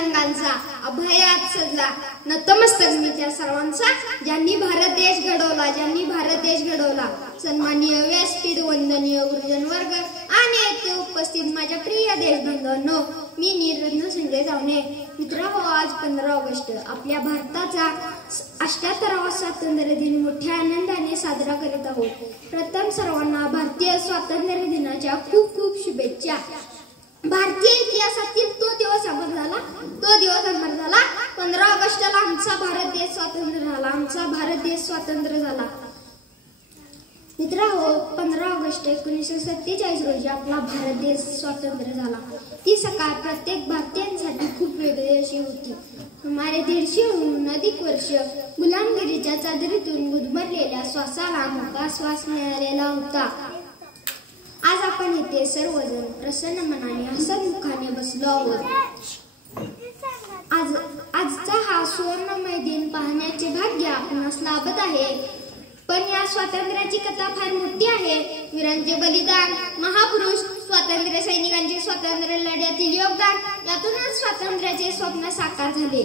रंगांचा अभयात सजला नतमस्तक मी त्या सर्वांचा ज्यांनी भारत देश घडवला सन्माननीय व्यासपीठ वंदनीय गुरुजन वर्ग आणि येथे उपस्थित माझ्या प्रिय देशबांधवांनो, मी नीररत्न संजय जावणे. मित्रांनो, आज 15 ऑगस्ट आपल्या भारताचा 78वा स्वातंत्र्य दिन मोठ्या आनंदाने साजरा करीत आहोत. प्रथम सर्वांना भारतीय स्वातंत्र्य दिनाच्या खूप खूप शुभेच्छा. भारतीय इतिहासातील तो दिवस अमर झाला 15 ऑगस्टला आमचा भारत देश स्वतंत्र झाला. मित्रांनो, 15 ऑगस्ट 1947 रोजी आपला भारत देश स्वतंत्र झाला. ती सकाळ प्रत्येक भारतीयांसाठी खूप वेगळी अशी होती. सुमारे 150हून अधिक वर्ष गुलामगिरीच्या चादरीतून गुदमरलेल्या श्वासाला मोकळा श्वास मिळालेला होता. आज आपण इथे सर्वजण प्रसन्न मनाने हसत मुखाने बसलो आहोत. आजचा हा सुवर्णमय दिन पाहण्याचे भाग्य आपणास लाभत आहे. पण या स्वातंत्र्याची कथा फार मोठी आहे. वीरांचे बलिदान, महापुरुष, स्वातंत्र्य सैनिकांचे स्वातंत्र्य लढ्यातील योगदान यातूनच स्वातंत्र्याचे स्वप्न साकार झाले.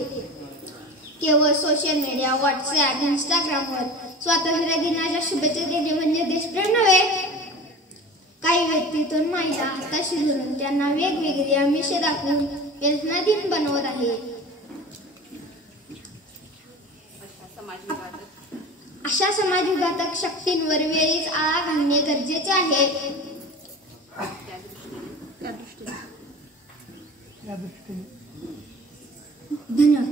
केवळ सोशल मीडिया, व्हॉट्सअप, इंस्टाग्रामवर स्वातंत्र्य दिनाच्या शुभेच्छा देणे म्हणजे देशप्रेम नव्हे. काही व्यक्ती तर महिला हाताशी धरून त्यांना वेगवेगळी आमिषे दाखवून व्यसना दिन बनवत आहे. अशा समाजविघातक शक्तींवर वेळीच आळा घालणे गरजेचे आहे. धन्यवाद.